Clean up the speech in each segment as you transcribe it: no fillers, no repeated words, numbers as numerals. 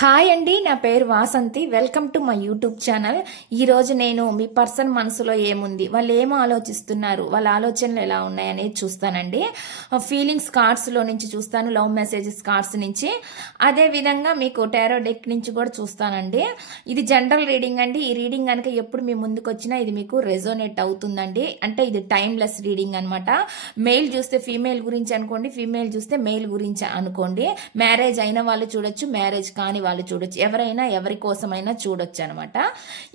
Hi అండి, నా పేరు Vasanthi. Welcome to my YouTube channel. ఈరోజు నేను మీ పర్సన్ మనసులో ఏముంది, వాళ్ళు ఏం ఆలోచిస్తున్నారు, వాళ్ళ ఆలోచనలు ఎలా ఉన్నాయి అనేది చూస్తానండి. ఫీలింగ్స్ కార్డ్స్లో నుంచి చూస్తాను, లవ్ మెసేజెస్ కార్డ్స్ నుంచి, అదే విధంగా మీకు టారో డెక్ నుంచి కూడా చూస్తానండి. ఇది జనరల్ రీడింగ్ అండి. ఈ రీడింగ్ కనుక ఎప్పుడు మీ ముందుకు వచ్చినా ఇది మీకు రెజోనేట్ అవుతుందండి. అంటే ఇది టైమ్లెస్ రీడింగ్ అనమాట. మెయిల్ చూస్తే ఫీమేల్ గురించి అనుకోండి, ఫీమేల్ చూస్తే మెయిల్ గురించి అనుకోండి. మ్యారేజ్ అయిన వాళ్ళు చూడొచ్చు, మ్యారేజ్ కాని వాళ్ళు చూడొచ్చు, ఎవరైనా ఎవరి కోసమైనా చూడొచ్చు అనమాట.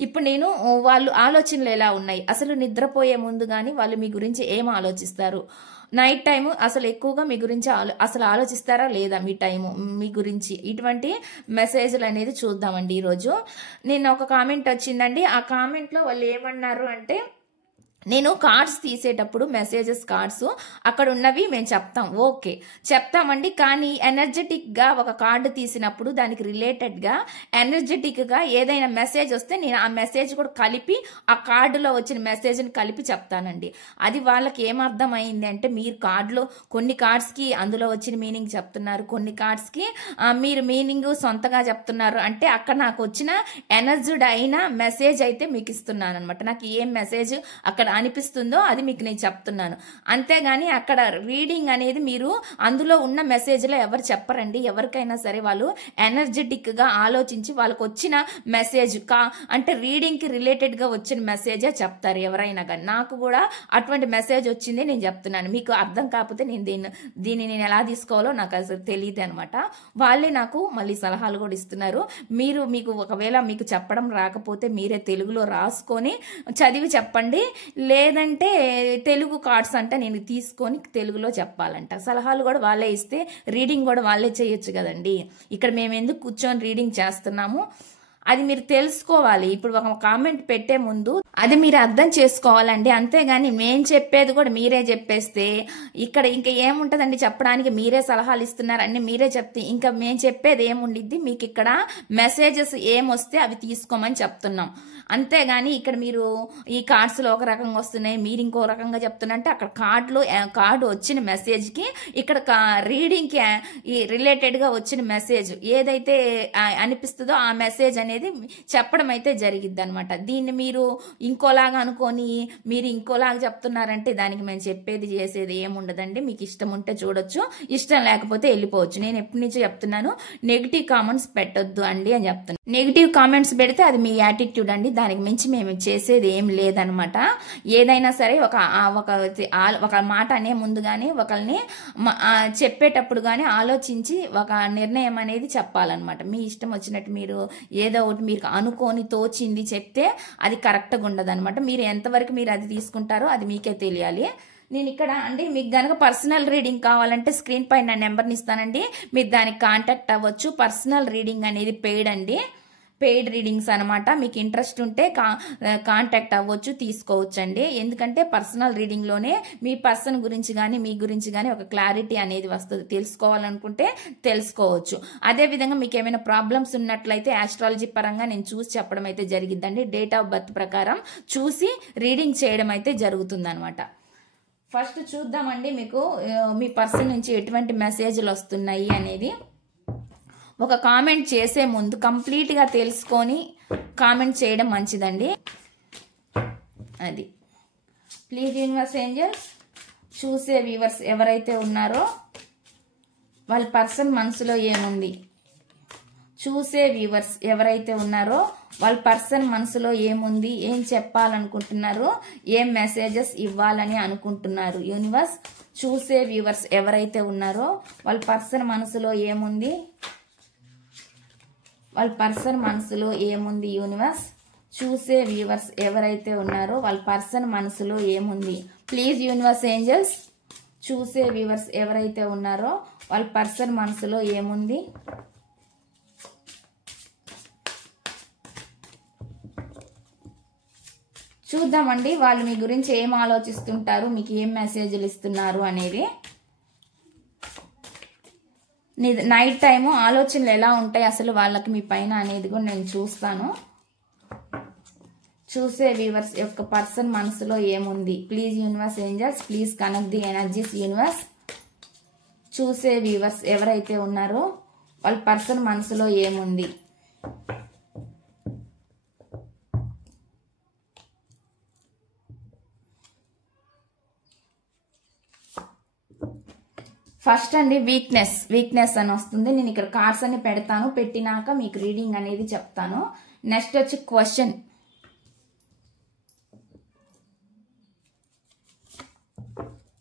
ఇప్పుడు నేను వాళ్ళు ఆలోచనలు ఎలా ఉన్నాయి, అసలు నిద్రపోయే ముందు గాని వాళ్ళు మీ గురించి ఏం ఆలోచిస్తారు, నైట్ టైము అసలు ఎక్కువగా మీ గురించి అసలు ఆలోచిస్తారా లేదా, మీ టైము మీ గురించి, ఇటువంటి మెసేజ్లు అనేది చూద్దామండి. ఈరోజు నేను ఒక కామెంట్ వచ్చిందండి. ఆ కామెంట్లో వాళ్ళు ఏమన్నారు అంటే, నేను కార్డ్స్ తీసేటప్పుడు మెసేజెస్ కార్డ్స్ అక్కడ ఉన్నవి మేము చెప్తాం, ఓకే చెప్తామండి, కానీ ఎనర్జెటిక్గా ఒక కార్డు తీసినప్పుడు దానికి రిలేటెడ్గా ఎనర్జెటిక్గా ఏదైనా మెసేజ్ వస్తే నేను ఆ మెసేజ్ కూడా కలిపి ఆ కార్డులో వచ్చిన మెసేజ్ని కలిపి చెప్తానండి. అది వాళ్ళకి ఏమర్థమైంది అంటే, మీరు కార్డులో కొన్ని కార్డ్స్కి అందులో వచ్చిన మీనింగ్ చెప్తున్నారు, కొన్ని కార్డ్స్కి మీరు మీనింగ్ సొంతగా చెప్తున్నారు. అంటే అక్కడ నాకు వచ్చిన ఎనర్జీడ్ అయిన మెసేజ్ అయితే మీకు ఇస్తున్నాను అనమాట. నాకు ఏం మెసేజ్ అక్కడ అనిపిస్తుందో అది మీకు నేను చెప్తున్నాను. అంతేగాని అక్కడ రీడింగ్ అనేది మీరు అందులో ఉన్న మెసేజ్లో ఎవరు చెప్పరండి. ఎవరికైనా సరే వాళ్ళు ఎనర్జెటిక్గా ఆలోచించి వాళ్ళకి వచ్చిన మెసేజ్ అంటే రీడింగ్కి రిలేటెడ్గా వచ్చిన మెసేజే చెప్తారు ఎవరైనా కానీ. నాకు కూడా అటువంటి మెసేజ్ వచ్చింది, నేను చెప్తున్నాను. మీకు అర్థం కాకపోతే నేను దీన్ని నేను ఎలా తీసుకోవాలో నాకు అసలు తెలియదు అనమాట. వాళ్ళే నాకు మళ్ళీ సలహాలు కూడా ఇస్తున్నారు. మీకు ఒకవేళ మీకు చెప్పడం రాకపోతే మీరే తెలుగులో రాసుకొని చదివి చెప్పండి, లేదంటే తెలుగు కార్డ్స్ అంటే నేను తీసుకొని తెలుగులో చెప్పాలంట. సలహాలు కూడా వాళ్ళే ఇస్తే రీడింగ్ కూడా వాళ్ళే చేయొచ్చు కదండి. ఇక్కడ మేము ఎందుకు కూర్చొని రీడింగ్ చేస్తున్నాము అది మీరు తెలుసుకోవాలి. ఇప్పుడు ఒక కామెంట్ పెట్టే ముందు అది మీరు అర్థం చేసుకోవాలండి. అంతేగాని మేం చెప్పేది కూడా మీరే చెప్పేస్తే ఇక్కడ ఇంకా ఏముంటదండి చెప్పడానికి. మీరే సలహాలు ఇస్తున్నారు, అన్ని మీరే చెప్తే ఇంకా మేము చెప్పేది ఏముండిద్ది. మీకు ఇక్కడ మెసేజెస్ ఏమొస్తే అవి తీసుకోమని చెప్తున్నాం. అంతేగాని ఇక్కడ మీరు ఈ కార్డ్స్లో ఒక రకంగా వస్తున్నాయి, మీరు ఇంకో రకంగా చెప్తున్నంటే అక్కడ కార్డు వచ్చిన మెసేజ్కి ఇక్కడ రీడింగ్కి ఈ రిలేటెడ్గా వచ్చిన మెసేజ్ ఏదైతే అనిపిస్తుందో ఆ మెసేజ్ అనేది చెప్పడం అయితే జరిగిద్ది అనమాట. దీన్ని మీరు ఇంకోలాగా అనుకొని మీరు ఇంకోలాగా చెప్తున్నారంటే దానికి మేము చెప్పేది చేసేది ఏముండదండి. మీకు ఇష్టం ఉంటే చూడొచ్చు, ఇష్టం లేకపోతే వెళ్ళిపోవచ్చు. నేను ఎప్పటి నుంచో చెప్తున్నాను, నెగిటివ్ కామెంట్స్ పెట్టొద్దు అండి అని చెప్తున్నాను. నెగిటివ్ కామెంట్స్ పెడితే అది మీ యాటిట్యూడ్ అండి, దానికి మించి మేము చేసేది ఏం లేదనమాట. ఏదైనా సరే ఒక మాట అనే ముందు కానీ ఒకరిని చెప్పేటప్పుడు కానీ ఆలోచించి ఒక నిర్ణయం అనేది చెప్పాలన్నమాట. మీ ఇష్టం వచ్చినట్టు మీరు ఏదో ఒకటి మీరు అనుకోని తోచింది చెప్తే అది కరెక్ట్గా ఉండదు అనమాట. మీరు ఎంతవరకు మీరు అది తీసుకుంటారో అది మీకే తెలియాలి. నేను ఇక్కడ అండి మీకు గనక పర్సనల్ రీడింగ్ కావాలంటే స్క్రీన్ పైన నా నెంబర్ని ఇస్తానండి, మీరు దానికి కాంటాక్ట్ అవ్వచ్చు. పర్సనల్ రీడింగ్ అనేది పెయిడ్ అండి, పెయిడ్ రీడింగ్స్ అనమాట. మీకు ఇంట్రెస్ట్ ఉంటే కాంటాక్ట్ అవ్వచ్చు, తీసుకోవచ్చు అండి. ఎందుకంటే పర్సనల్ రీడింగ్లోనే మీ పర్సన్ గురించి కానీ మీ గురించి కానీ ఒక క్లారిటీ అనేది వస్తుంది. తెలుసుకోవాలనుకుంటే తెలుసుకోవచ్చు. అదేవిధంగా మీకు ఏమైనా ప్రాబ్లమ్స్ ఉన్నట్లయితే ఆస్ట్రాలజీ పరంగా నేను చూసి చెప్పడం అయితే జరిగిద్దండి. డేట్ ఆఫ్ బర్త్ ప్రకారం చూసి రీడింగ్ చేయడం అయితే జరుగుతుంది అనమాట. ఫస్ట్ చూద్దామండి మీకు మీ పర్సన్ నుంచి ఎటువంటి మెసేజ్లు వస్తున్నాయి అనేది. ఒక కామెంట్ చేసే ముందు కంప్లీట్గా తెలుసుకొని కామెంట్ చేయడం మంచిదండి. అది ప్లీజ్ యూనివర్స్ ఏంజల్స్, చూసే వ్యూవర్స్ ఎవరైతే ఉన్నారో వాళ్ళ పర్సన్ మనసులో ఏముంది, చూసే వ్యూవర్స్ ఎవరైతే ఉన్నారో వాళ్ళ పర్సన్ మనసులో ఏముంది, ఏం చెప్పాలనుకుంటున్నారు, ఏం మెసేజెస్ ఇవ్వాలని అనుకుంటున్నారు. యూనివర్స్, చూసే వ్యూవర్స్ ఎవరైతే ఉన్నారో వాళ్ళ పర్సన్ మనసులో ఏముంది, వాళ్ళ పర్సన్ మనసులో ఏముంది. యూనివర్స్, చూసే వ్యూవర్స్ ఎవరైతే ఉన్నారో వాళ్ళ పర్సన్ మనసులో ఏముంది. ప్లీజ్ యూనివర్స్ ఏంజల్స్, చూసే వ్యూవర్స్ ఎవరైతే ఉన్నారో వాళ్ళ పర్సన్ మనసులో ఏముంది. చూద్దామండి వాళ్ళు మీ గురించి ఏం ఆలోచిస్తుంటారు, మీకు ఏం మెసేజ్లు ఇస్తున్నారు అనేది. నైట్ టైము ఆలోచనలు ఎలా ఉంటాయి అసలు వాళ్ళకి మీ పైన అనేది కూడా నేను చూస్తాను. చూసే వ్యూవర్స్ యొక్క పర్సన్ మనసులో ఏముంది. Please universe angels, please connect the energies universe. చూసే వ్యూవర్స్ ఎవరైతే ఉన్నారో వాళ్ళ పర్సన్ మనసులో ఏముంది. ఫస్ట్ అండి వీక్నెస్ అని వస్తుంది. నేను ఇక్కడ కార్డ్స్ అన్ని పెడతాను, పెట్టినాక మీకు రీడింగ్ అనేది చెప్తాను. నెక్స్ట్ వచ్చి క్వశ్చన్,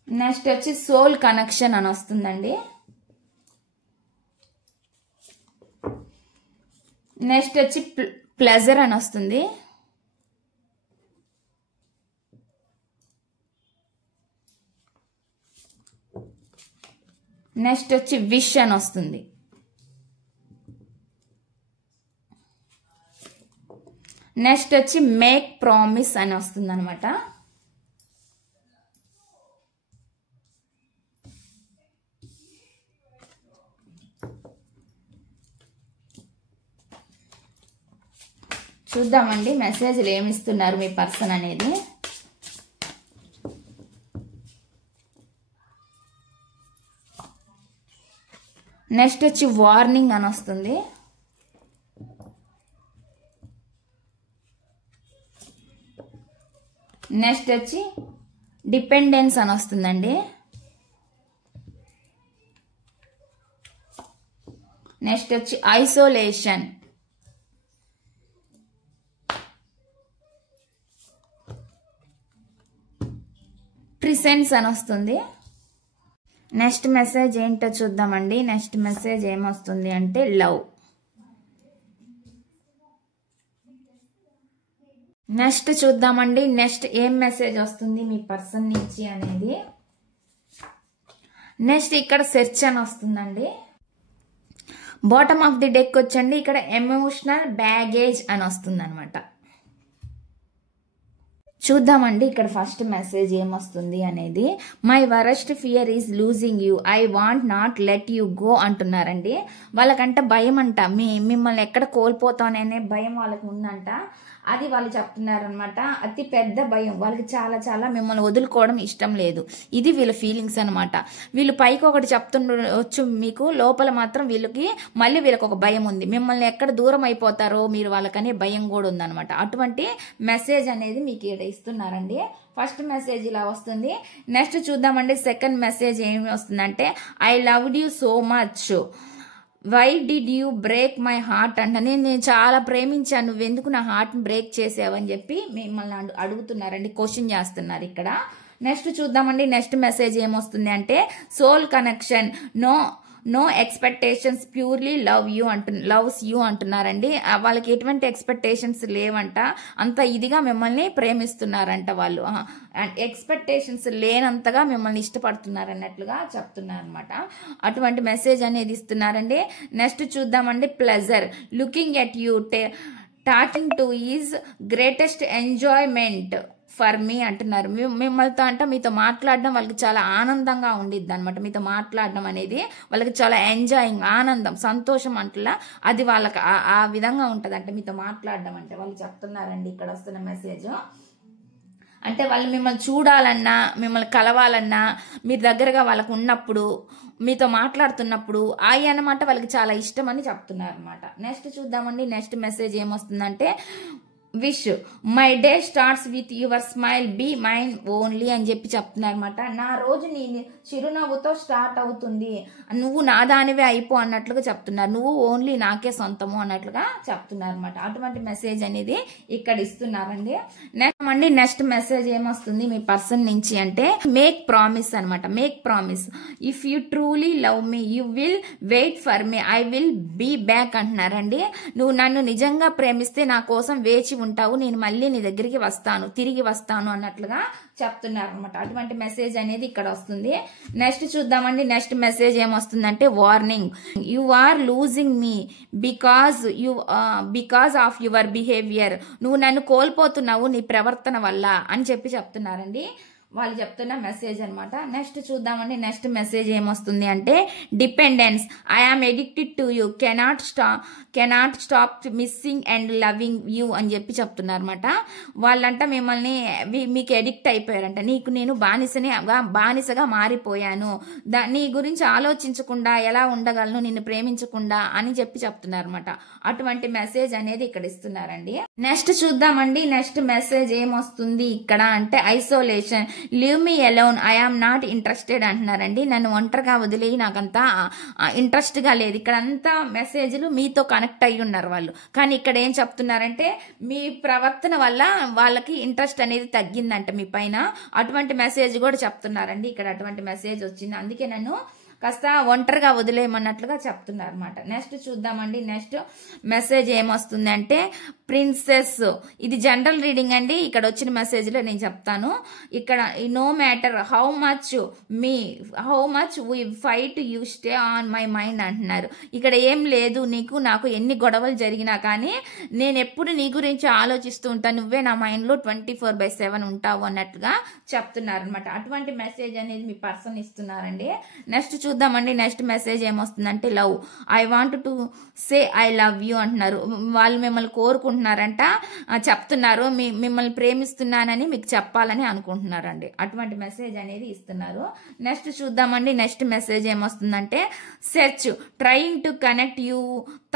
నెక్స్ట్ వచ్చి సోల్ కనెక్షన్ అని వస్తుందండి. నెక్స్ట్ వచ్చి ప్లెజర్ అని వస్తుంది. నెక్స్ట్ వచ్చి విష్ అని వస్తుంది. నెక్స్ట్ వచ్చి మేక్ ప్రామిస్ అని వస్తుంది అనమాట. చూద్దామండి మెసేజ్లు ఏమిస్తున్నారు మీ పర్సన్ అనేది. నెక్స్ట్ వచ్చి వార్నింగ్ అని వస్తుంది. నెక్స్ట్ వచ్చి డిపెండెన్స్ అని వస్తుందండి. నెక్స్ట్ వచ్చి ఐసోలేషన్. ప్రిసెన్స్ అని వస్తుంది. నెక్స్ట్ మెసేజ్ ఏంటో చూద్దామండి. నెక్స్ట్ మెసేజ్ ఏమొస్తుంది అంటే లవ్. నెక్స్ట్ చూద్దామండి నెక్స్ట్ ఏం మెసేజ్ వస్తుంది మీ పర్సన్ నుంచి అనేది. నెక్స్ట్ ఇక్కడ సెర్చ్ అని వస్తుందండి. బాటమ్ ఆఫ్ ది డెక్ వచ్చండి ఇక్కడ ఎమోషనల్ బ్యాగేజ్ అని వస్తుంది అనమాట. చూద్దామండి ఇక్కడ ఫస్ట్ మెసేజ్ ఏమొస్తుంది అనేది. My worst fear is losing you, I want not let you go అంటున్నారండి. వాళ్ళకంట భయం అంట, మిమ్మల్ని ఎక్కడ కోల్పోతాననే భయం వాళ్ళకి ఉందంట. అది వాళ్ళు చెప్తున్నారనమాట. అతి పెద్ద భయం వాళ్ళకి, చాలా చాలా మిమ్మల్ని వదులుకోవడం ఇష్టం లేదు. ఇది వీళ్ళ ఫీలింగ్స్ అనమాట. వీళ్ళు పైకి ఒకటి చెప్తుండొచ్చు మీకు, లోపల మాత్రం మళ్ళీ వీళ్ళకి ఒక భయం ఉంది. మిమ్మల్ని ఎక్కడ దూరం అయిపోతారో మీరు వాళ్ళకనే భయం కూడా ఉందనమాట. అటువంటి మెసేజ్ అనేది మీకు ఇక్కడ ఇస్తున్నారండి. ఫస్ట్ మెసేజ్ ఇలా వస్తుంది. నెక్స్ట్ చూద్దామండి సెకండ్ మెసేజ్ ఏమి వస్తుందంటే I loved you so much, why did you break my heart అంట. నేను చాలా ప్రేమించాను, నువ్వెందుకు నా హార్ట్ బ్రేక్ చేసావని చెప్పి మిమ్మల్ని అడుగుతున్నారండి, క్వశ్చన్ చేస్తున్నారు ఇక్కడ. నెక్స్ట్ చూద్దామండి నెక్స్ట్ మెసేజ్ ఏమొస్తుంది అంటే soul connection, no expectations, purely loves you అంటున్నారండి. వాళ్ళకి ఎటువంటి ఎక్స్పెక్టేషన్స్ లేవంట, అంత ఇదిగా మిమ్మల్ని ప్రేమిస్తున్నారంట వాళ్ళు. ఎక్స్పెక్టేషన్స్ లేనంతగా మిమ్మల్ని ఇష్టపడుతున్నారు అన్నట్లుగా చెప్తున్నారు అనమాట. అటువంటి మెసేజ్ అనేది ఇస్తున్నారండి. నెక్స్ట్ చూద్దామండి pleasure, looking at you talking to is greatest enjoyment for me అంటున్నారు. మిమ్మల్తో అంటే మీతో మాట్లాడడం వాళ్ళకి చాలా ఆనందంగా ఉండిద్ది అనమాట. మీతో మాట్లాడడం అనేది వాళ్ళకి చాలా ఎంజాయింగ్, ఆనందం, సంతోషం అంటలా అది వాళ్ళకి ఆ విధంగా ఉంటుంది అంటే మీతో మాట్లాడడం అంటే వాళ్ళు చెప్తున్నారండి ఇక్కడ వస్తున్న మెసేజ్. అంటే వాళ్ళు మిమ్మల్ని చూడాలన్నా, మిమ్మల్ని కలవాలన్నా, మీరు దగ్గరగా వాళ్ళకు ఉన్నప్పుడు, మీతో మాట్లాడుతున్నప్పుడు అన్నమాట వాళ్ళకి చాలా ఇష్టం అని చెప్తున్నారు అనమాట. నెక్స్ట్ చూద్దామండి నెక్స్ట్ మెసేజ్ ఏమొస్తుందంటే wish my day starts with your smile, be mine only అని చెప్పి చెప్తున్నారు అనమాట. నా రోజు నీ చిరునవ్వుతో స్టార్ట్ అవుతుంది, నువ్వు నా దానివే అయిపో అన్నట్లుగా చెప్తున్నారు. నువ్వు ఓన్లీ నాకే సొంతము అన్నట్లుగా చెప్తున్నారు అనమాట. అటువంటి మెసేజ్ అనేది ఇక్కడ ఇస్తున్నారండి. నెక్స్ట్ మెసేజ్ ఏమొస్తుంది మీ పర్సన్ నుంచి అంటే మేక్ ప్రామిస్ అనమాట. Make promise, if you truly love me you will wait for me, I will be back అంటున్నారండి. నువ్వు నన్ను నిజంగా ప్రేమిస్తే నా కోసం వేచి ఉంటావు, నేను మళ్ళీ నీ దగ్గరికి వస్తాను, తిరిగి వస్తాను అన్నట్లుగా చెప్తున్నారు అనమాట. అటువంటి మెసేజ్ అనేది ఇక్కడ వస్తుంది. నెక్స్ట్ చూద్దామండి నెక్స్ట్ మెసేజ్ ఏమొస్తుందంటే warning, you are losing me because of your behaviour, నువ్వు నన్ను కోల్పోతున్నావు నీ ప్రవర్తన వల్ల అని చెప్పి చెప్తున్నారండి. వాళ్ళు చెప్తున్న మెసేజ్ అనమాట. నెక్స్ట్ చూద్దామండి. నెక్స్ట్ మెసేజ్ ఏమొస్తుంది అంటే dependence. I am addicted to you, cannot stop missing and loving you అని చెప్పి చెప్తున్నారు అనమాట. వాళ్ళంట మిమ్మల్ని మీకు ఎడిక్ట్ అయిపోయారంట. నీకు నేను బానిసగా మారిపోయాను, నీ గురించి ఆలోచించకుండా ఎలా ఉండగలను, నిన్ను ప్రేమించకుండా అని చెప్పి చెప్తున్నారు అనమాట. అటువంటి మెసేజ్ అనేది ఇక్కడ ఇస్తున్నారండి. నెక్స్ట్ చూద్దామండి. నెక్స్ట్ మెసేజ్ ఏమొస్తుంది ఇక్కడ అంటే isolation. Leave me alone, I am not interested అంటున్నారండి. నన్ను ఒంటరిగా వదిలేయి, నాకంతా ఇంట్రెస్ట్ గా లేదు. ఇక్కడ అంతా మెసేజ్లు మీతో కనెక్ట్ అయ్యి ఉన్నారు వాళ్ళు. కానీ ఇక్కడ ఏం చెప్తున్నారంటే మీ ప్రవర్తన వల్ల వాళ్ళకి ఇంట్రెస్ట్ అనేది తగ్గిందంట మీ పైన. అటువంటి మెసేజ్ కూడా చెప్తున్నారండి. ఇక్కడ అటువంటి మెసేజ్ వచ్చింది. అందుకే నన్ను కాస్త ఒంటరిగా వదిలేయమన్నట్లుగా చెప్తున్నారు అనమాట. నెక్స్ట్ చూద్దామండి. నెక్స్ట్ మెసేజ్ ఏమొస్తుంది అంటే ప్రిన్సెస్. ఇది జనరల్ రీడింగ్ అండి. ఇక్కడ వచ్చిన మెసేజ్లో నేను చెప్తాను. ఇక్కడ no matter how much we fight you stay on my mind అంటున్నారు. ఇక్కడ ఏం లేదు, నాకు ఎన్ని గొడవలు జరిగినా కానీ నేను ఎప్పుడు నీ గురించి ఆలోచిస్తూ ఉంటాను, నువ్వే నా మైండ్లో 24/7 ఉంటావు అన్నట్టుగా చెప్తున్నారు అనమాట. అటువంటి మెసేజ్ అనేది మీ పర్సన్ ఇస్తున్నారండి. నెక్స్ట్ చూద్దామండి. నెక్స్ట్ మెసేజ్ ఏమొస్తుందంటే love. I want to say I love you అంటున్నారు. వాళ్ళు మిమ్మల్ని కోరుకుంటున్నారంట, చెప్తున్నారు మిమ్మల్ని ప్రేమిస్తున్నానని మీకు చెప్పాలని అనుకుంటున్నారండి. అటువంటి మెసేజ్ అనేది ఇస్తున్నారు. నెక్స్ట్ చూద్దామండి. నెక్స్ట్ మెసేజ్ ఏమొస్తుందంటే search, trying to connect you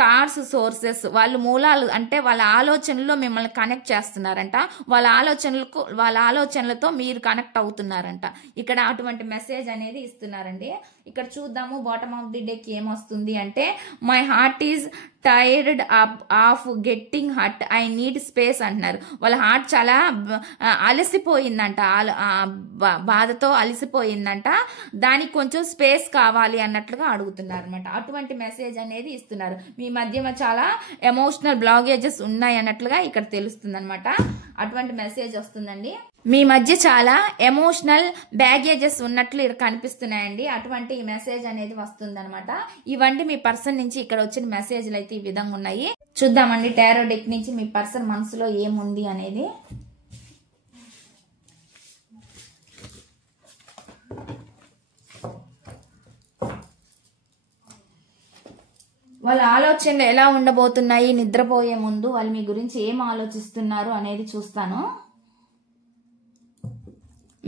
thoughts sources. వాళ్ళు మూలాలు అంటే వాళ్ళ ఆలోచనలో మిమ్మల్ని కనెక్ట్ చేస్తున్నారంట. వాళ్ళ ఆలోచనలతో మీరు కనెక్ట్ అవుతున్నారంట. ఇక్కడ అటువంటి మెసేజ్ అనేది ఇస్తున్నారండి. ఇక్కడ చూద్దాము బాటమ్ ఆఫ్ ది డెక్ ఏమొస్తుంది అంటే my heart is tired of getting hurt, I need space అంటున్నారు. వాళ్ళ హార్ట్ చాలా అలసిపోయిందంట, బాధతో అలసిపోయిందంట, దానికి కొంచెం స్పేస్ కావాలి అన్నట్లుగా అడుగుతున్నారు అనమాట. అటువంటి మెసేజ్ అనేది ఇస్తున్నారు. మీ మధ్య చాలా ఎమోషనల్ బ్లాగేజెస్ ఉన్నాయి అన్నట్లుగా ఇక్కడ తెలుస్తుంది అనమాట. అటువంటి మెసేజ్ వస్తుందండి. మీ మధ్య చాలా ఎమోషనల్ బ్యాగేజెస్ ఉన్నట్లు ఇక్కడ కనిపిస్తున్నాయండి. అటువంటి మెసేజ్ అనేది వస్తుంది అనమాట. ఇవంటి మీ పర్సన్ నుంచి ఇక్కడ వచ్చిన మెసేజ్లు అయితే ఈ విధంగా ఉన్నాయి. చూద్దామండి టారో డెక్ నుంచి మీ పర్సన్ మనసులో ఏముంది అనేది. వాళ్ళ ఆలోచనలు ఎలా ఉండబోతున్నాయి, నిద్రపోయే ముందు వాళ్ళు మీ గురించి ఏం ఆలోచిస్తున్నారు అనేది చూస్తాను.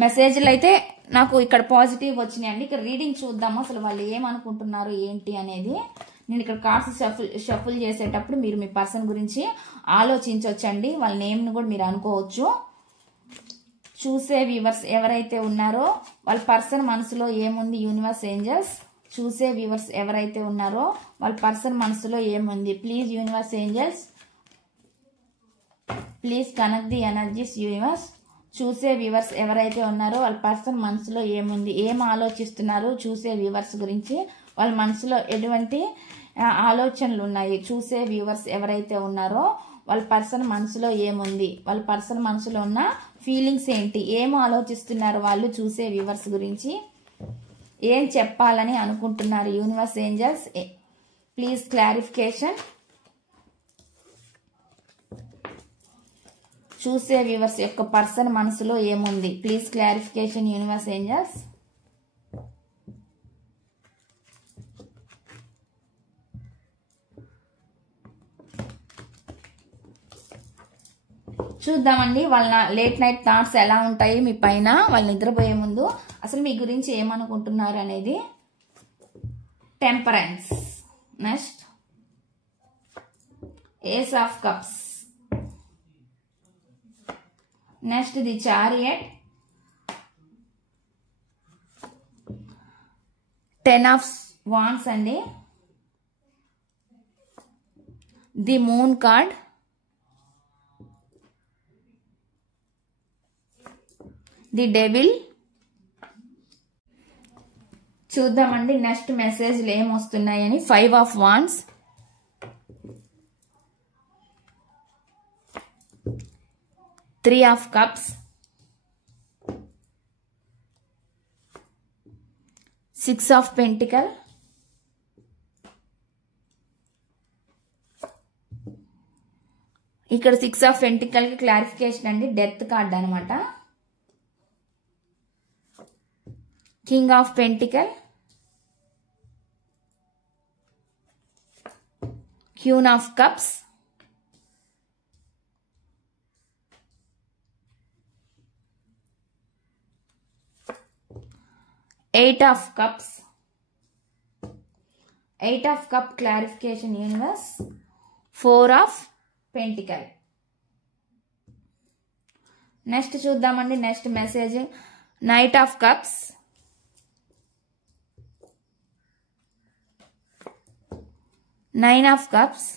మెసేజ్లు అయితే నాకు ఇక్కడ పాజిటివ్ వచ్చినాయండి. ఇక్కడ రీడింగ్ చూద్దాము అసలు వాళ్ళు ఏమనుకుంటున్నారు ఏంటి అనేది. నేను ఇక్కడ కార్డ్స్ షఫుల్ చేసేటప్పుడు మీరు మీ పర్సన్ గురించి ఆలోచించవచ్చండి. వాళ్ళ నేమ్ను కూడా మీరు అనుకోవచ్చు. చూసే వ్యూవర్స్ ఎవరైతే ఉన్నారో వాళ్ళ పర్సన్ మనసులో ఏముంది, యూనివర్స్ ఏంజల్స్. చూసే వ్యూవర్స్ ఎవరైతే ఉన్నారో వాళ్ళ పర్సన్ మనసులో ఏముంది, please universe angels please connect the energies universe. చూసే వ్యూవర్స్ ఎవరైతే ఉన్నారో వాళ్ళ పర్సన్ మనసులో ఏముంది, ఏం ఆలోచిస్తున్నారు చూసే వ్యూవర్స్ గురించి, వాళ్ళ మనసులో ఎటువంటి ఆలోచనలు ఉన్నాయి. చూసే వ్యూవర్స్ ఎవరైతే ఉన్నారో వాళ్ళ పర్సన్ మనసులో ఏముంది, వాళ్ళ పర్సన్ మనసులో ఉన్న ఫీలింగ్స్ ఏంటి, ఏం ఆలోచిస్తున్నారు వాళ్ళు చూసే వ్యూవర్స్ గురించి, ఏం చెప్పాలని అనుకుంటున్నారు యూనివర్స్ ఏంజల్స్. Please clarification. చూసే వ్యూవర్స్ యొక్క పర్సన్ మనసులో ఏముంది, ప్లీజ్ క్లారిఫికేషన్ యూనివర్స్ ఏంజల్స్. చూద్దామండి వాళ్ళ లేట్ నైట్ థాట్స్ ఎలా ఉంటాయి మీ పైన, వాళ్ళు నిద్రపోయే ముందు అసలు మీ గురించి ఏమనుకుంటున్నారు అనేది. Temperance. Next ace of cups. Next the chariot, 10 of wands అండి, the moon card, the devil. చూద్దామండి నెక్స్ట్ మెసేజ్లు ఏమొస్తున్నాయని. 5 of wands, 3 of cups, 6 of pentacle, ఇక్కడ 6 ఆఫ్ పెంటికల్ కి క్లారిఫికేషన్ అండి, డెత్ కార్డ్ అనమాట. King of pentacle, queen of cups, eight of cups, eight of cup clarification universe, four of pentacle. Next చూద్దామండి next message. Knight of cups, nine of cups,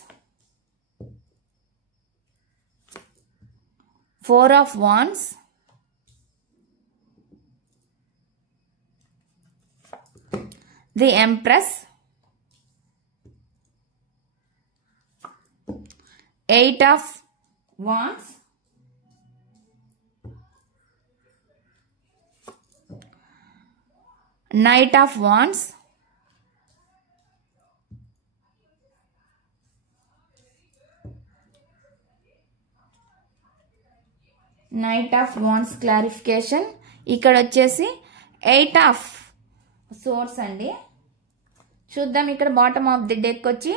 four of wands, the empress, eight of wands, Knight of Wands, Knight of Wands clarification. ఇక్కడ వచ్చేసి 8 of Swords అండి. చూద్దాం ఇక్కడ bottom of the deck వచ్చి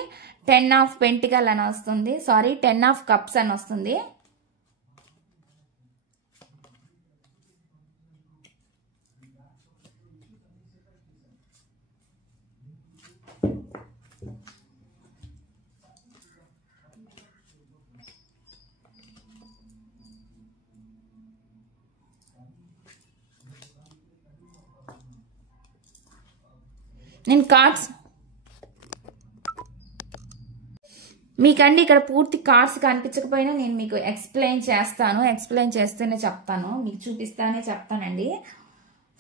10 of Pentacle అని వస్తుంది, sorry 10 of Cups అని వస్తుంది. నేను కార్డ్స్ మీకండి ఇక్కడ పూర్తి కార్డ్స్ కనిపించకపోయినా నేను మీకు ఎక్స్ప్లెయిన్ చేస్తాను, ఎక్స్ప్లెయిన్ చేస్తేనే చెప్తాను, మీకు చూపిస్తానే చెప్తానండి.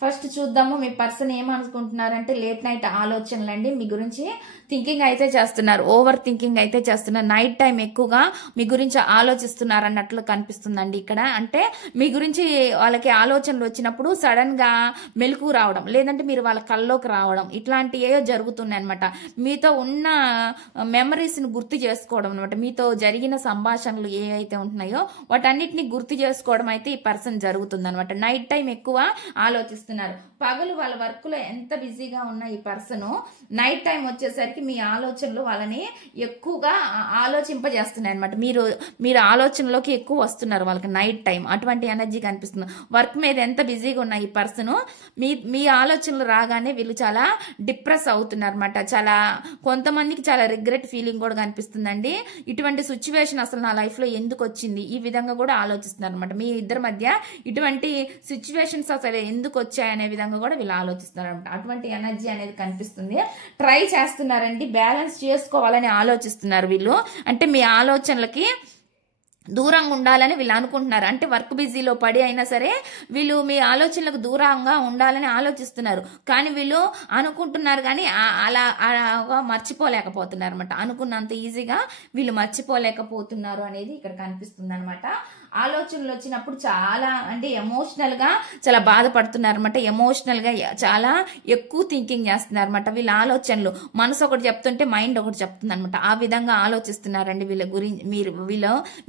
ఫస్ట్ చూద్దాము మీ పర్సన్ ఏమనుకుంటున్నారంటే లేట్ నైట్ ఆలోచనలు అండి. మీ గురించి థింకింగ్ అయితే చేస్తున్నారు, ఓవర్ థింకింగ్ అయితే చేస్తున్నారు. నైట్ టైం ఎక్కువగా మీ గురించి ఆలోచిస్తున్నారు అన్నట్లు కనిపిస్తుందండి ఇక్కడ. అంటే మీ గురించి వాళ్ళకి ఆలోచనలు వచ్చినప్పుడు సడన్ గా మెలకు రావడం, లేదంటే మీరు వాళ్ళ కల్లోకి రావడం, ఇట్లాంటివే జరుగుతున్నాయి అనమాట. మీతో ఉన్న మెమరీస్ ని గుర్తు చేసుకోవడం అనమాట. మీతో జరిగిన సంభాషణలు ఏవైతే ఉంటున్నాయో వాటన్నిటిని గుర్తు చేసుకోవడం అయితే ఈ పర్సన్ జరుగుతుంది అనమాట. నైట్ టైం ఎక్కువ ఆలోచిస్తున్నారు. పగలు వాళ్ళ వర్క్ లో ఎంత బిజీగా ఉన్న ఈ పర్సన్ నైట్ టైం వచ్చేసరికి మీ ఆలోచనలు వాళ్ళని ఎక్కువగా ఆలోచింపజేస్తున్నాయి అనమాట. మీరు ఆలోచనలోకి ఎక్కువ వస్తున్నారు వాళ్ళకి నైట్ టైం, అటువంటి ఎనర్జీ కనిపిస్తుంది. వర్క్ మీద ఎంత బిజీగా ఉన్న ఈ పర్సన్ మీ ఆలోచనలు రాగానే వీళ్ళు చాలా డిప్రెస్ అవుతున్నారు అనమాట. చాలా కొంతమందికి చాలా రిగ్రెట్ ఫీలింగ్ కూడా కనిపిస్తుందండి. ఇటువంటి సిచ్యువేషన్ అసలు నా లైఫ్ లో ఎందుకు వచ్చింది, ఈ విధంగా కూడా ఆలోచిస్తున్నారు అనమాట. మీ ఇద్దరి మధ్య ఇటువంటి సిచ్యువేషన్స్ అసలు ఎందుకు వచ్చాయనే విధంగా కూడా వీళ్ళు ఆలోచిస్తున్నారు అనమాట. అటువంటి ఎనర్జీ అనేది కనిపిస్తుంది. ట్రై చేస్తున్నారండి, బ్యాలెన్స్ చేసుకోవాలని ఆలోచిస్తున్నారు వీళ్ళు. అంటే మీ ఆలోచనలకి దూరంగా ఉండాలని వీళ్ళు అనుకుంటున్నారు. అంటే వర్క్ బిజీలో పడి అయినా సరే వీళ్ళు మీ ఆలోచనలకు దూరంగా ఉండాలని ఆలోచిస్తున్నారు. కానీ వీళ్ళు అనుకుంటున్నారు కానీ అలా మర్చిపోలేకపోతున్నారు అనమాట. అనుకున్నంత ఈజీగా వీళ్ళు మర్చిపోలేకపోతున్నారు అనేది ఇక్కడ కనిపిస్తుంది అనమాట. ఆలోచనలు వచ్చినప్పుడు చాలా అంటే ఎమోషనల్ గా చాలా బాధపడుతున్నారు అనమాట. ఎమోషనల్ గా చాలా ఎక్కువ థింకింగ్ చేస్తున్నారు అనమాట. వీళ్ళ ఆలోచనలు మనసు ఒకటి చెప్తుంటే మైండ్ ఒకటి చెప్తుంది అనమాట. ఆ విధంగా ఆలోచిస్తున్నారండి వీళ్ళ గురించి.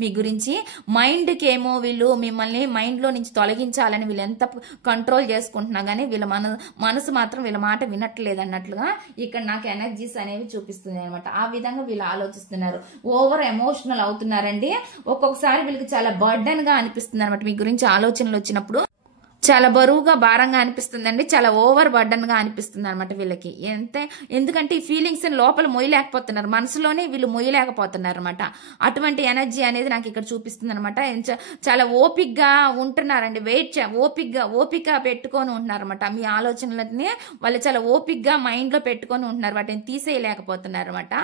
మీ గురించి మైండ్కి ఏమో వీళ్ళు మిమ్మల్ని మైండ్ లో నుంచి తొలగించాలని వీళ్ళు ఎంత కంట్రోల్ చేసుకుంటున్నా గానీ వీళ్ళ మనసు మాత్రం వీళ్ళ మాట వినట్లేదు అన్నట్లుగా ఇక్కడ నాకు ఎనర్జీస్ అనేవి చూపిస్తుంది అనమాట. ఆ విధంగా వీళ్ళు ఆలోచిస్తున్నారు, ఓవర్ ఎమోషనల్ అవుతున్నారండి. ఒక్కొక్కసారి వీళ్ళకి చాలా బర్డెన్ గా అనిపిస్తుంది అనమాట. మీ గురించి ఆలోచనలు వచ్చినప్పుడు చాలా బరువుగా భారంగా అనిపిస్తుందండి, చాలా ఓవర్ బర్డన్ గా అనిపిస్తుంది అనమాట వీళ్ళకి. ఎందుకంటే ఈ ఫీలింగ్స్ లోపల మొయ్యలేకపోతున్నారు, మనసులోనే వీళ్ళు మొయ్యలేకపోతున్నారు అనమాట. అటువంటి ఎనర్జీ అనేది నాకు ఇక్కడ చూపిస్తుంది అనమాట. చాలా ఓపిక్ గా ఉంటున్నారండి, ఓపిక పెట్టుకొని ఉంటున్నారు అనమాట. మీ ఆలోచనలని వాళ్ళు చాలా ఓపిక్ గా మైండ్ లో పెట్టుకొని ఉంటున్నారు, వాటిని తీసేయలేకపోతున్నారు అనమాట.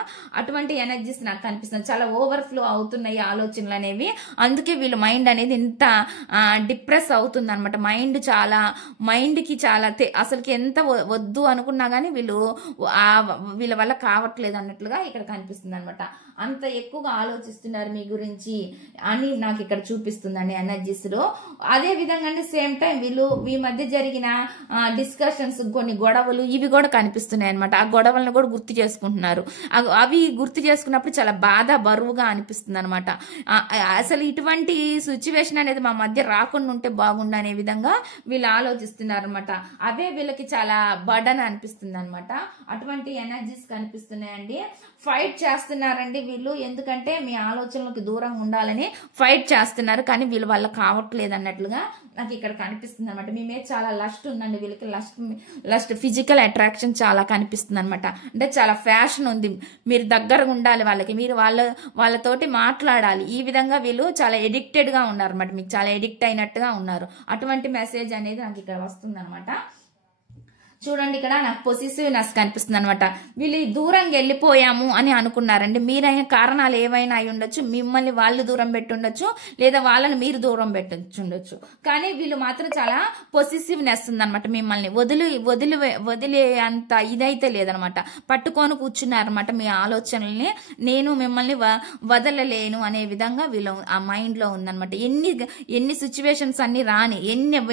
అటువంటి ఎనర్జీస్ నాకు కనిపిస్తుంది. చాలా ఓవర్ ఫ్లో అవుతున్నాయి ఆలోచనలు అనేవి. అందుకే వీళ్ళ మైండ్ అనేది ఇంత డిప్రెస్ అవుతుంది అనమాట. మైండ్కి చాలా అసలుకి ఎంత వద్దు అనుకున్నా కానీ వీళ్ళ వల్ల కావట్లేదు అన్నట్లుగా ఇక్కడ కనిపిస్తుంది అనమాట. అంత ఎక్కువగా ఆలోచిస్తున్నారు మీ గురించి అని నాకు ఇక్కడ చూపిస్తుందండి ఎనర్జీస్ లో. అదే విధంగా సేమ్ టైం మీ మధ్య జరిగిన డిస్కషన్స్, కొన్ని గొడవలు ఇవి కూడా కనిపిస్తున్నాయి అనమాట. ఆ గొడవలను కూడా గుర్తు చేసుకుంటున్నారు. అవి గుర్తు చేసుకున్నప్పుడు చాలా బాధ బరువుగా అనిపిస్తుంది అనమాట. అసలు ఇటువంటి సిచ్యువేషన్ అనేది మా మధ్య రాకుండా ఉంటే బాగుండు అనే విధంగా వీళ్ళు ఆలోచిస్తున్నారు అనమాట. అవే వీళ్ళకి చాలా బర్డన్ అనిపిస్తుంది అనమాట. అటువంటి ఎనర్జీస్ కనిపిస్తున్నాయండి. ఫైట్ చేస్తున్నారండి వీళ్ళు, ఎందుకంటే మీ ఆలోచనలకు దూరంగా ఉండాలని ఫైట్ చేస్తున్నారు, కానీ వీళ్ళు వాళ్ళ కావట్లేదు అన్నట్లుగా నాకు ఇక్కడ కనిపిస్తుంది అనమాట. మీ మీద చాలా లస్ట్ ఉందండి వీళ్ళకి, లస్ట్ ఫిజికల్ అట్రాక్షన్ చాలా కనిపిస్తుంది అనమాట. అంటే చాలా ఫ్యాషన్ ఉంది, మీరు దగ్గరగా ఉండాలి వాళ్ళకి, మీరు వాళ్ళతోటి మాట్లాడాలి. ఈ విధంగా వీళ్ళు చాలా ఎడిక్టెడ్ గా ఉన్నారు అనమాట, మీకు చాలా ఎడిక్ట్ అయినట్టుగా ఉన్నారు. అటువంటి మెసేజ్ అనేది నాకు ఇక్కడ వస్తుంది అనమాట. చూడండి, ఇక్కడ నాకు పొసిసివ్నెస్ కనిపిస్తుంది అనమాట. వీళ్ళు దూరంగా వెళ్ళిపోయాము అని అనుకున్నారండి. మీరైన కారణాలు ఏవైనా అయి ఉండొచ్చు, మిమ్మల్ని వాళ్ళు దూరం పెట్టుండొచ్చు, లేదా వాళ్ళని మీరు దూరం పెట్టొచ్చుండొచ్చు. కానీ వీళ్ళు మాత్రం చాలా పొసిసివ్నెస్ ఉందనమాట. మిమ్మల్ని వదిలే అంత ఇదైతే లేదనమాట. పట్టుకొని కూర్చున్నారనమాట మీ ఆలోచనల్ని. నేను మిమ్మల్ని వదలలేను అనే విధంగా వీళ్ళు ఆ మైండ్ లో ఉందనమాట. ఎన్ని సిచ్యువేషన్స్ అన్ని రాని,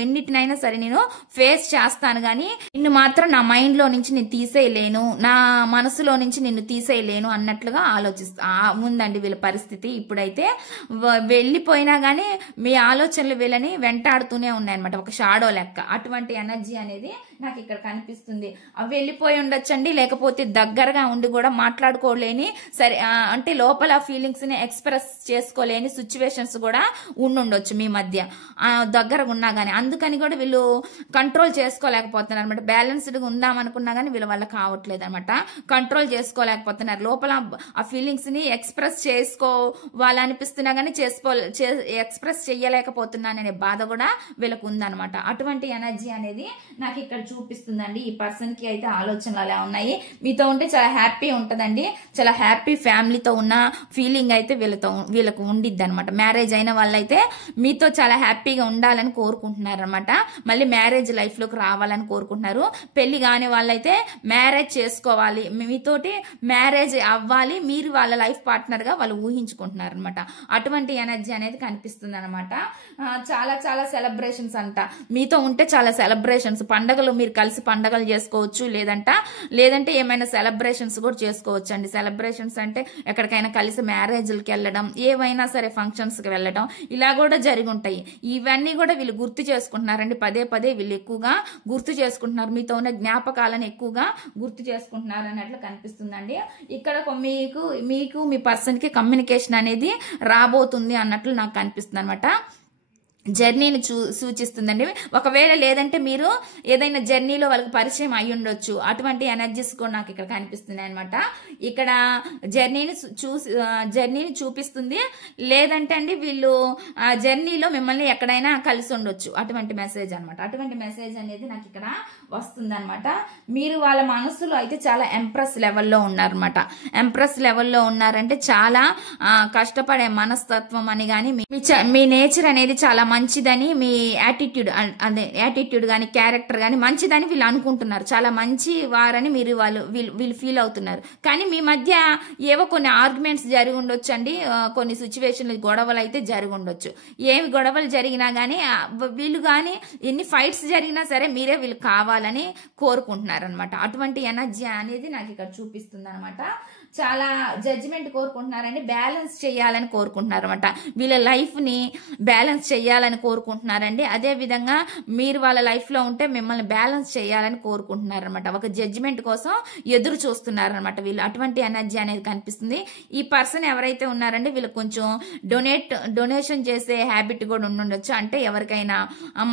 ఎన్నిటినైనా సరే నేను ఫేస్ చేస్తాను, కానీ నిన్ను మాత్రం నా మైండ్ లో నుంచి నేను తీసేయలేను, నా మనసులో నుంచి నిన్ను తీసేయలేను అన్నట్లుగా ఉందండి వీళ్ళ పరిస్థితి. ఇప్పుడైతే వెళ్ళిపోయినా గానీ మీ ఆలోచనలు వీళ్ళని వెంటాడుతూనే ఉన్నాయన్నమాట, ఒక షాడో లెక్క. అటువంటి ఎనర్జీ అనేది నాకు ఇక్కడ కనిపిస్తుంది. అవి వెళ్ళిపోయి ఉండొచ్చండి, లేకపోతే దగ్గరగా ఉండి కూడా మాట్లాడుకోలేని, సరే అంటే లోపల ఫీలింగ్స్ ని ఎక్స్ప్రెస్ చేసుకోలేని సిచ్యువేషన్స్ కూడా ఉండుండొచ్చు మీ మధ్య, దగ్గరగా ఉన్నా గానీ. అందుకని కూడా వీళ్ళు కంట్రోల్ చేసుకోలేకపోతున్నారు అనమాట. బ్యాలెన్స్డ్గా ఉందామనుకున్నా కానీ వీళ్ళ వల్ల కావట్లేదు అనమాట, కంట్రోల్ చేసుకోలేకపోతున్నారు. లోపల ఆ ఫీలింగ్స్ ని ఎక్స్ప్రెస్ చేసుకోవాలనిపిస్తున్నా కానీ ఎక్స్ప్రెస్ చేయలేకపోతున్నాననే బాధ కూడా వీళ్ళకు ఉందన్నమాట. అటువంటి ఎనర్జీ అనేది నాకు ఇక్కడ చూపిస్తుందండి. ఈ పర్సన్ కి అయితే ఆలోచనలు అలా ఉన్నాయి. మీతో ఉంటే చాలా హ్యాపీ ఉంటదండి, చాలా హ్యాపీ ఫ్యామిలీతో ఉన్న ఫీలింగ్ అయితే వీళ్ళకు ఉండిద్ది అనమాట. మ్యారేజ్ అయిన వాళ్ళైతే మీతో చాలా హ్యాపీగా ఉండాలని కోరుకుంటున్నారు అనమాట. మళ్ళీ మ్యారేజ్ లైఫ్ లోకి రావాలని కోరుకుంటున్నారు. పెళ్లి కాని వాళ్ళైతే మ్యారేజ్ చేసుకోవాలి, మీతోటి మ్యారేజ్ అవ్వాలి, మీరు వాళ్ళ లైఫ్ పార్ట్నర్ గా వాళ్ళు ఊహించుకుంటున్నారు అనమాట. అటువంటి ఎనర్జీ అనేది కనిపిస్తుంది అనమాట. చాలా చాలా సెలబ్రేషన్స్ అంట, మీతో ఉంటే చాలా సెలబ్రేషన్స్, పండగలు మీరు కలిసి పండగలు చేసుకోవచ్చు, లేదంటే ఏమైనా సెలబ్రేషన్స్ కూడా చేసుకోవచ్చు అండి. సెలబ్రేషన్స్ అంటే ఎక్కడికైనా కలిసి మ్యారేజ్లకి వెళ్ళడం, ఏవైనా సరే ఫంక్షన్స్ కి వెళ్ళడం, ఇలా కూడా జరిగి ఉంటాయి. ఇవన్నీ కూడా వీళ్ళు గుర్తు చేసుకుంటున్నారండి. పదే పదే వీళ్ళు ఎక్కువగా గుర్తు చేసుకుంటున్నారు, మీతో ఉన్న జ్ఞాపకాలను ఎక్కువగా గుర్తు చేసుకుంటున్నారు అన్నట్లు కనిపిస్తుందండి. ఇక్కడ మీకు మీ పర్సన్ కి కమ్యూనికేషన్ అనేది రాబోతుంది అన్నట్లు నాకు కనిపిస్తుంది అనమాట. జర్నీని సూచిస్తుందండి. ఒకవేళ లేదంటే మీరు ఏదైనా జర్నీలో వాళ్ళకి పరిచయం అయి ఉండొచ్చు. అటువంటి ఎనర్జీస్ కూడా నాకు ఇక్కడ కనిపిస్తున్నాయి అనమాట. ఇక్కడ జర్నీని చూపిస్తుంది, లేదంటే అండి వీళ్ళు జర్నీలో మిమ్మల్ని ఎక్కడైనా కలిసి ఉండొచ్చు. అటువంటి మెసేజ్ అనమాట. అటువంటి మెసేజ్ అనేది నాకు ఇక్కడ వస్తుంది అనమాట. మీరు వాళ్ళ మనసులో అయితే చాలా ఎంప్రెస్ లెవెల్లో ఉన్నారనమాట. ఎంప్రెస్ లెవెల్లో ఉన్నారంటే చాలా కష్టపడే మనస్తత్వం అని కానీ, మీ నేచర్ అనేది చాలా మంచిదని, మీ యాటిట్యూడ్ కానీ క్యారెక్టర్ కానీ మంచిదని వీళ్ళు అనుకుంటున్నారు. చాలా మంచి వారని వీళ్ళు ఫీల్ అవుతున్నారు. కానీ మీ మధ్య ఏవో కొన్ని ఆర్గ్యుమెంట్స్ జరిగి ఉండొచ్చు అండి, కొన్ని సిచ్యువేషన్లు గొడవలు అయితే జరిగి ఉండొచ్చు. ఏమి గొడవలు జరిగినా కానీ వీళ్ళు కానీ ఎన్ని ఫైట్స్ జరిగినా సరే మీరే వీళ్ళు కావాలని కోరుకుంటున్నారు అనమాట. అటువంటి ఎనర్జీ అనేది నాకు ఇక్కడ చూపిస్తుంది అనమాట. చాలా జడ్జిమెంట్ కోరుకుంటున్నారని, బ్యాలెన్స్ చేయాలని కోరుకుంటున్నారు అనమాట. వీళ్ళ లైఫ్ ని బ్యాలెన్స్ చేయాలని కోరుకుంటున్నారండి. అదే విధంగా మీరు వాళ్ళ లైఫ్ లో ఉంటే మిమ్మల్ని బ్యాలెన్స్ చేయాలని కోరుకుంటున్నారు అనమాట. ఒక జడ్జిమెంట్ కోసం ఎదురు చూస్తున్నారనమాట వీళ్ళు. అటువంటి ఎనర్జీ అనేది కనిపిస్తుంది. ఈ పర్సన్ ఎవరైతే ఉన్నారంటే వీళ్ళు కొంచెం డొనేషన్ చేసే హ్యాబిట్ కూడా ఉండుండొచ్చు. అంటే ఎవరికైనా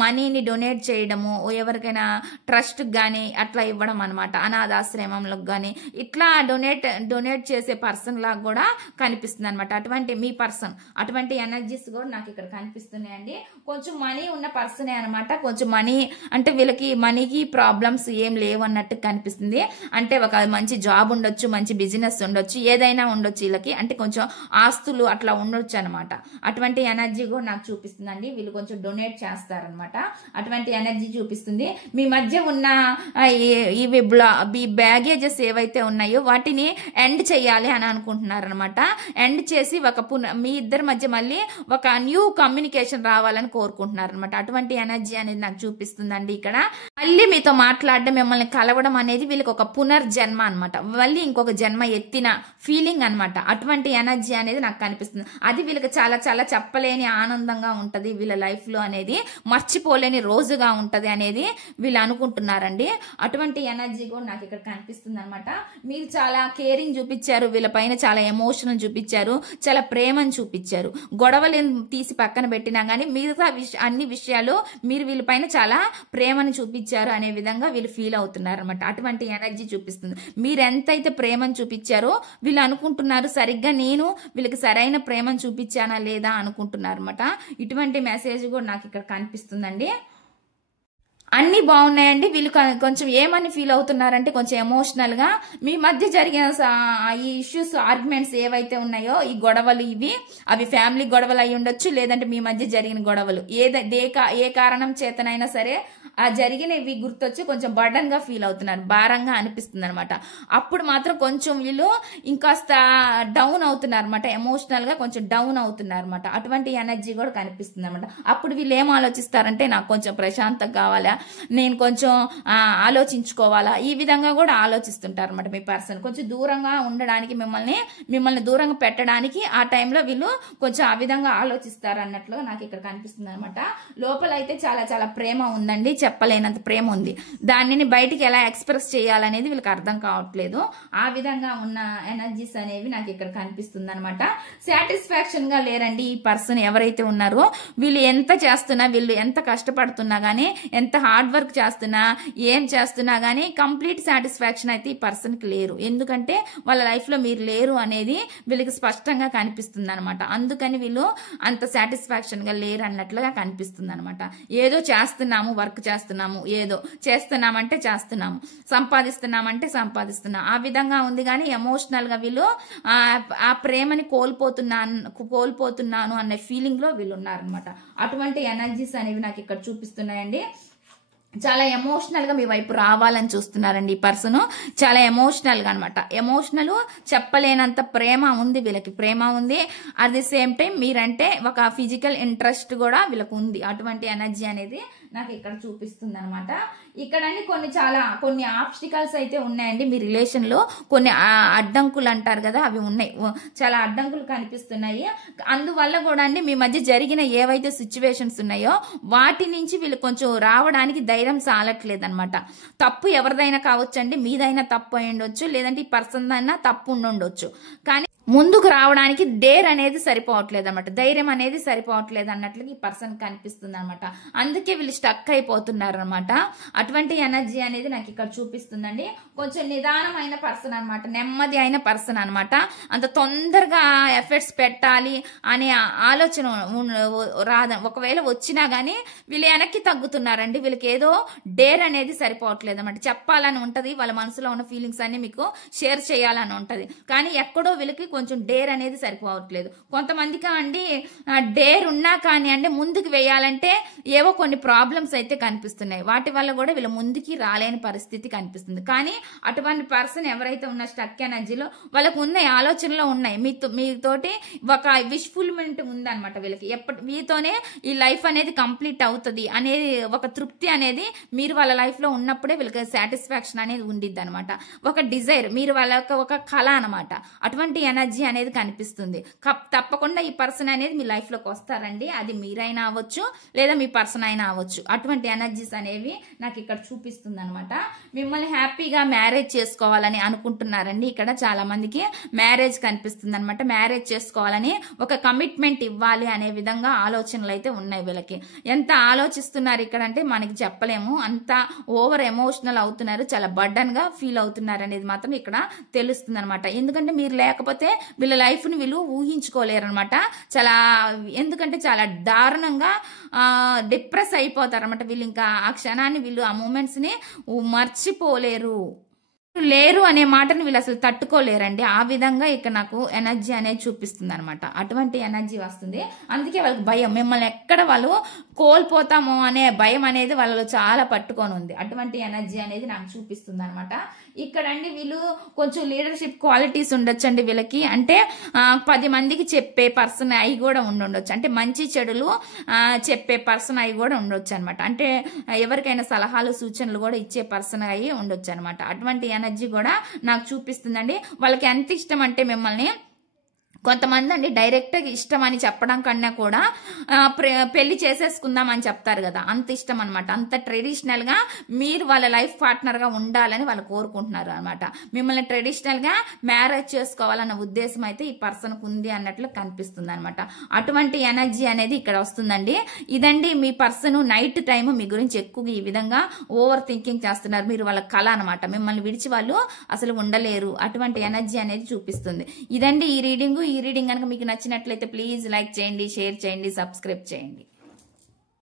మనీని డొనేట్ చేయడము, ఎవరికైనా ట్రస్ట్ గానీ అట్లా ఇవ్వడం అనమాట. అనాథాశ్రమంలకు గానీ ఇట్లా డొనేట్ చేసే పర్సన్ లాగా కూడా కనిపిస్తుంది అనమాట. అటువంటి మీ పర్సన్, అటువంటి ఎనర్జీస్ కూడా నాకు ఇక్కడ కనిపిస్తున్నాయండి. కొంచెం మనీ ఉన్న పర్సనే అనమాట. కొంచెం మనీ అంటే వీళ్ళకి మనీకి ప్రాబ్లమ్స్ ఏం లేవు అన్నట్టు కనిపిస్తుంది. అంటే ఒక మంచి జాబ్ ఉండొచ్చు, మంచి బిజినెస్ ఉండొచ్చు, ఏదైనా ఉండొచ్చు వీళ్ళకి. అంటే కొంచెం ఆస్తులు అట్లా ఉండొచ్చు అనమాట. అటువంటి ఎనర్జీ కూడా నాకు చూపిస్తుందండి. వీళ్ళు కొంచెం డొనేట్ చేస్తారనమాట. అటువంటి ఎనర్జీ చూపిస్తుంది. మీ మధ్య ఉన్న ఇవి బ్యాగేజెస్ ఏవైతే ఉన్నాయో వాటిని ఎండ్ ఎండ్ చేయాలి అని అనుకుంటున్నారు అనమాట. ఎండ్ చేసి మీ ఇద్దరి మధ్య మళ్ళీ ఒక న్యూ కమ్యూనికేషన్ రావాలని కోరుకుంటున్నారు అనమాట. అటువంటి ఎనర్జీ అనేది నాకు చూపిస్తుందండి. ఇక్కడ మళ్ళీ మీతో మాట్లాడడం, మిమ్మల్ని కలవడం అనేది వీళ్ళకి ఒక పునర్జన్మ అనమాట. మళ్ళీ ఇంకొక జన్మ ఎత్తిన ఫీలింగ్ అనమాట. అటువంటి ఎనర్జీ అనేది నాకు కనిపిస్తుంది. అది వీళ్ళకి చాలా చాలా చెప్పలేని ఆనందంగా ఉంటది వీళ్ళ లైఫ్ లో అనేది, మర్చిపోలేని రోజుగా ఉంటది అనేది వీళ్ళు అనుకుంటున్నారండి. అటువంటి ఎనర్జీ కూడా నాకు ఇక్కడ కనిపిస్తుంది అనమాట. మీరు చాలా కేరింగ్ చూపించారు, వీళ్ళ పైన చాలా ఎమోషనల్ చూపించారు, చాలా ప్రేమను చూపించారు. గొడవలు తీసి పక్కన పెట్టినా గానీ మిగతా అన్ని విషయాలు మీరు వీళ్ళ పైన చాలా ప్రేమను చూపించారు అనే విధంగా వీళ్ళు ఫీల్ అవుతున్నారు అనమాట. అటువంటి ఎనర్జీ చూపిస్తుంది. మీరు ఎంతైతే ప్రేమను చూపించారో వీళ్ళు అనుకుంటున్నారు, సరిగ్గా నేను వీళ్ళకి సరైన ప్రేమను చూపించానా లేదా అనుకుంటున్నారు అనమాట. ఇటువంటి మెసేజ్ కూడా నాకు ఇక్కడ కనిపిస్తుందండి. అన్ని బాగున్నాయండి. వీళ్ళు కొంచెం ఏమని ఫీల్ అవుతున్నారంటే కొంచెం ఎమోషనల్ గా మీ మధ్య జరిగిన ఈ ఇష్యూస్, ఆర్గ్యుమెంట్స్ ఏవైతే ఉన్నాయో, ఈ గొడవలు అవి ఫ్యామిలీ గొడవలు అయి ఉండొచ్చు, లేదంటే మీ మధ్య జరిగిన గొడవలు ఏ కారణం చేతనైనా సరే ఆ జరిగినవి గుర్తొచ్చి కొంచెం బర్డన్ గా ఫీల్ అవుతున్నారు, భారంగా అనిపిస్తుంది అనమాట. అప్పుడు మాత్రం కొంచెం వీళ్ళు ఇంకాస్త డౌన్ అవుతున్నారు అనమాట. ఎమోషనల్ గా కొంచెం డౌన్ అవుతున్నారు అనమాట. అటువంటి ఎనర్జీ కూడా కనిపిస్తుంది అనమాట. అప్పుడు వీళ్ళు ఏం ఆలోచిస్తారంటే నాకు కొంచెం ప్రశాంతంగా కావాలా, నేను కొంచెం ఆలోచించుకోవాలా, ఈ విధంగా కూడా ఆలోచిస్తుంటారు అనమాట. మీ పర్సన్ కొంచెం దూరంగా ఉండడానికి, మిమ్మల్ని దూరంగా పెట్టడానికి ఆ టైంలో వీళ్ళు కొంచెం ఆ విధంగా ఆలోచిస్తారు అన్నట్లు నాకు ఇక్కడ కనిపిస్తుంది అనమాట. లోపల అయితే చాలా చాలా ప్రేమ ఉందండి, చెప్పలేనంత ప్రేమ ఉంది. దానిని బయటికి ఎలా ఎక్స్ప్రెస్ చేయాలనేది వీళ్ళకి అర్థం కావట్లేదు. ఆ విధంగా ఉన్న ఎనర్జీస్ అనేవి నాకు ఇక్కడ కనిపిస్తుంది అనమాట. సాటిస్ఫాక్షన్ గా లేరండి ఈ పర్సన్ ఎవరైతే ఉన్నారో. వీళ్ళు ఎంత చేస్తున్నా, వీళ్ళు ఎంత కష్టపడుతున్నా గానీ, ఎంత హార్డ్ వర్క్ చేస్తున్నా, ఏం చేస్తున్నా గానీ కంప్లీట్ సాటిస్ఫాక్షన్ అయితే ఈ పర్సన్ కి లేరు. ఎందుకంటే వాళ్ళ లైఫ్ లో మీరు లేరు అనేది వీళ్ళకి స్పష్టంగా కనిపిస్తుంది అనమాట. అందుకని వీళ్ళు అంత సాటిస్ఫాక్షన్ గా లేరు అన్నట్లుగా కనిపిస్తుంది అనమాట. ఏదో చేస్తున్నాము, వర్క్ చేస్తున్నాము, ఏదో చేస్తున్నామంటే చేస్తున్నాము, సంపాదిస్తున్నామంటే సంపాదిస్తున్నాం, ఆ విధంగా ఉంది. కానీ ఎమోషనల్ గా వీళ్ళు ఆ ప్రేమని కోల్పోతున్నాను అనే ఫీలింగ్ లో వీళ్ళు ఉన్నారనమాట. అటువంటి ఎనర్జీస్ అనేవి నాకు ఇక్కడ చూపిస్తున్నాయండి. చాలా ఎమోషనల్ గా మీ వైపు రావాలని చూస్తున్నారండి ఈ పర్సన్. చాలా ఎమోషనల్ గా అనమాట. ఎమోషనల్ చెప్పలేనంత ప్రేమ ఉంది వీళ్ళకి, ప్రేమ ఉంది. అట్ ది సేమ్ టైం మీరంటే ఒక ఫిజికల్ ఇంట్రెస్ట్ కూడా వీళ్ళకి ఉంది. అటువంటి ఎనర్జీ అనేది నాకు ఇక్కడ చూపిస్తుంది అనమాట. ఇక్కడ కొన్ని ఆబ్స్టికల్స్ అయితే ఉన్నాయండి మీ రిలేషన్ లో. కొన్ని అడ్డంకులు అంటారు కదా, అవి ఉన్నాయి. చాలా అడ్డంకులు కనిపిస్తున్నాయి. అందువల్ల కూడా అండి మీ మధ్య జరిగిన ఏవైతే సిచ్యువేషన్స్ ఉన్నాయో వాటి నుంచి వీళ్ళు కొంచెం రావడానికి ధైర్యం చాలట్లేదు అనమాట. తప్పు ఎవరిదైనా కావచ్చండి, మీదైనా తప్పు అయి ఉండొచ్చు, లేదంటే ఈ పర్సన్ దైనా తప్పు ఉండొచ్చు. కానీ ముందుకు రావడానికి డేర్ అనేది సరిపోవట్లేదు అనమాట, ధైర్యం అనేది సరిపోవట్లేదు అన్నట్లుగా ఈ పర్సన్ కనిపిస్తుంది అనమాట. అందుకే వీళ్ళు స్టక్ అయిపోతున్నారు అనమాట. అటువంటి ఎనర్జీ అనేది నాకు ఇక్కడ చూపిస్తుందండి. కొంచెం నిదానమైన పర్సన్ అనమాట, నెమ్మది అయిన పర్సన్ అనమాట. అంత తొందరగా ఎఫర్ట్స్ పెట్టాలి అనే ఆలోచన ఒకవేళ వచ్చినా గానీ వీళ్ళు వెనక్కి తగ్గుతున్నారండి. వీళ్ళకి ఏదో డేర్ అనేది సరిపోవట్లేదు అనమాట. చెప్పాలని ఉంటది, వాళ్ళ మనసులో ఉన్న ఫీలింగ్స్ అన్ని మీకు షేర్ చేయాలని ఉంటది, కానీ ఎక్కడో వీళ్ళకి కొంచెం డేర్ అనేది సరిపోవట్లేదు. కొంతమందికి అండి డేర్ ఉన్నా కానీ అంటే ముందుకు వేయాలంటే ఏవో కొన్ని ప్రాబ్లమ్స్ అయితే కనిపిస్తున్నాయి. వాటి వల్ల కూడా వీళ్ళు ముందుకి రాలేని పరిస్థితి కనిపిస్తుంది. కానీ అటువంటి పర్సన్ ఎవరైతే ఉన్న స్టక్ ఎనర్జీలో వాళ్ళకు ఉన్నాయి, ఆలోచనలో ఉన్నాయి, మీతోటి ఒక విష్ఫుల్మెంట్ ఉందన్నమాట. వీళ్ళకి మీతోనే ఈ లైఫ్ అనేది కంప్లీట్ అవుతుంది అనేది ఒక తృప్తి అనేది మీరు వాళ్ళ లైఫ్ లో ఉన్నప్పుడే వీళ్ళకి సాటిస్ఫాక్షన్ అనేది ఉండిద్ది అనమాట. ఒక డిజైర్, మీరు వాళ్ళకి ఒక కళ అనమాట. అటువంటి ఎనర్జీ అనేది కనిపిస్తుంది. తప్పకుండా ఈ పర్సన్ అనేది మీ లైఫ్ లోకి వస్తారండి. అది మీరైనా అవ్వచ్చు, లేదా మీ పర్సన్ అయినా అవ్వచ్చు. అటువంటి ఎనర్జీస్ అనేవి నాకు ఇక్కడ చూపిస్తుంది అనమాట. మిమ్మల్ని హ్యాపీగా మ్యారేజ్ చేసుకోవాలని అనుకుంటున్నారండి. ఇక్కడ చాలా మందికి మ్యారేజ్ కనిపిస్తుంది అనమాట. మ్యారేజ్ చేసుకోవాలని ఒక కమిట్మెంట్ ఇవ్వాలి అనే విధంగా ఆలోచనలు అయితే ఉన్నాయి వీళ్ళకి. ఎంత ఆలోచిస్తున్నారు ఇక్కడ అంటే మనకి చెప్పలేము, అంత ఓవర్ ఎమోషనల్ అవుతున్నారు, చాలా బర్డన్ గా ఫీల్ అవుతున్నారు అనేది మాత్రం ఇక్కడ తెలుస్తుంది అనమాట. ఎందుకంటే మీరు లేకపోతే వీళ్ళ లైఫ్ ని వీళ్ళు ఊహించుకోలేరు అనమాట. ఎందుకంటే చాలా దారుణంగా డిప్రెస్ అయిపోతారు అనమాట వీళ్ళు. ఇంకా ఆ క్షణాన్ని వీళ్ళు, ఆ మూమెంట్స్ ని మర్చిపోలేరు. లేరు అనే మాటను వీళ్ళు అసలు తట్టుకోలేరండి. ఆ విధంగా ఇక్కడ నాకు ఎనర్జీ అనేది చూపిస్తుంది అనమాట. అటువంటి ఎనర్జీ వస్తుంది. అందుకే వాళ్ళకి భయం, మిమ్మల్ని ఎక్కడ వాళ్ళు కోల్పోతామో అనే భయం అనేది వాళ్ళలో చాలా పట్టుకొని ఉంది. అటువంటి ఎనర్జీ అనేది నాకు చూపిస్తుంది అనమాట. ఇక్కడండి వీళ్ళు కొంచెం లీడర్షిప్ క్వాలిటీస్ ఉండొచ్చండి వీళ్ళకి. అంటే 10 మందికి చెప్పే పర్సన్ అయి కూడా ఉండొచ్చు. అంటే మంచి చెడులు చెప్పే పర్సన్ అయి కూడా ఉండొచ్చు అనమాట. అంటే ఎవరికైనా సలహాలు సూచనలు కూడా ఇచ్చే పర్సన్ అయి ఉండొచ్చు అనమాట. అటువంటి ఎనర్జీ కూడా నాకు చూపిస్తుందండి. వాళ్ళకి ఎంత ఇష్టం అంటే మిమ్మల్ని, కొంతమంది అండి డైరెక్ట్గా ఇష్టం అని చెప్పడం కన్నా కూడా పెళ్లి చేసేసుకుందాం అని చెప్తారు కదా, అంత ఇష్టం అనమాట. అంత ట్రెడిషనల్గా మీరు వాళ్ళ లైఫ్ పార్ట్నర్గా ఉండాలని వాళ్ళు కోరుకుంటున్నారు అనమాట. మిమ్మల్ని ట్రెడిషనల్గా మ్యారేజ్ చేసుకోవాలన్న ఉద్దేశం అయితే ఈ పర్సన్కు ఉంది అన్నట్లు కనిపిస్తుంది అనమాట. అటువంటి ఎనర్జీ అనేది ఇక్కడ వస్తుందండి. ఇదండి మీ పర్సన్ నైట్ టైం మీ గురించి ఎక్కువగా ఈ విధంగా ఓవర్ థింకింగ్ చేస్తున్నారు. మీరు వాళ్ళ కళ అనమాట. మిమ్మల్ని విడిచి వాళ్ళు అసలు ఉండలేరు. అటువంటి ఎనర్జీ అనేది చూపిస్తుంది. ఇదండి ఈ రీడింగ్. ఈ రీడింగ్ కనుక మీకు నచ్చినట్లయితే ప్లీజ్ లైక్ చేయండి, షేర్ చేయండి, సబ్స్క్రైబ్ చేయండి.